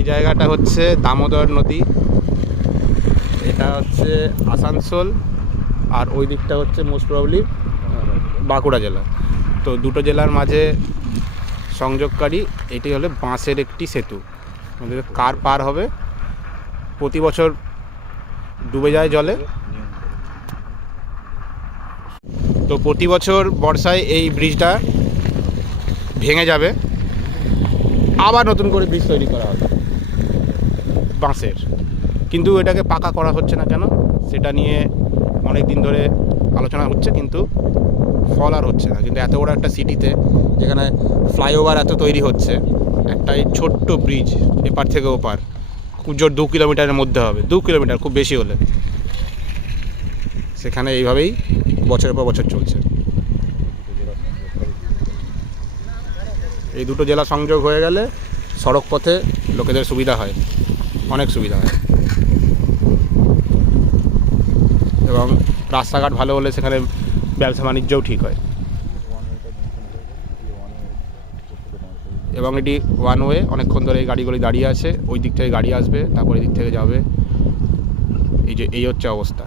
এই জায়গাটা হচ্ছে দামোদর নদী, এটা হচ্ছে আসানসোল, আর ওই দিকটা হচ্ছে মোস্ট প্রবাবলি বাঁকুড়া জেলা। তো দুটো জেলার মাঝে সংযোগকারী এটি হলো বাঁশের একটি সেতু। কার পার হবে, প্রতি বছর ডুবে যায় জলে। তো প্রতি বছর বর্ষায় এই ব্রিজটা ভেঙে যাবে, আবার নতুন করে ব্রিজ তৈরি করা হবে বাঁশের। কিন্তু এটাকে পাকা করা হচ্ছে না কেন, সেটা নিয়ে অনেক দিন ধরে আলোচনা হচ্ছে, কিন্তু ফল আর হচ্ছে না। কিন্তু এত বড় একটা সিটিতে, যেখানে ফ্লাইওভার এত তৈরি হচ্ছে, একটা এই ছোট্ট ব্রিজ এপার থেকে ওপার খুব জোর 2 কিলোমিটারের মধ্যে হবে, 2 কিলোমিটার খুব বেশি হলে, সেখানে এইভাবেই বছরের পর বছর চলছে। এই দুটো জেলা সংযোগ হয়ে গেলে সড়ক পথে লোকেদের সুবিধা হয়, অনেক সুবিধা হয়, এবং রাস্তাঘাট ভালো হলে সেখানে ব্যবসা বাণিজ্যও ঠিক হয়। এবং এটি ওয়ান ওয়ে, অনেকক্ষণ ধরে এই গাড়িগুলি দাঁড়িয়ে আছে, ওই দিক থেকে গাড়ি আসবে, তারপর এই দিক থেকে যাবে। এই যে এই হচ্ছে অবস্থা।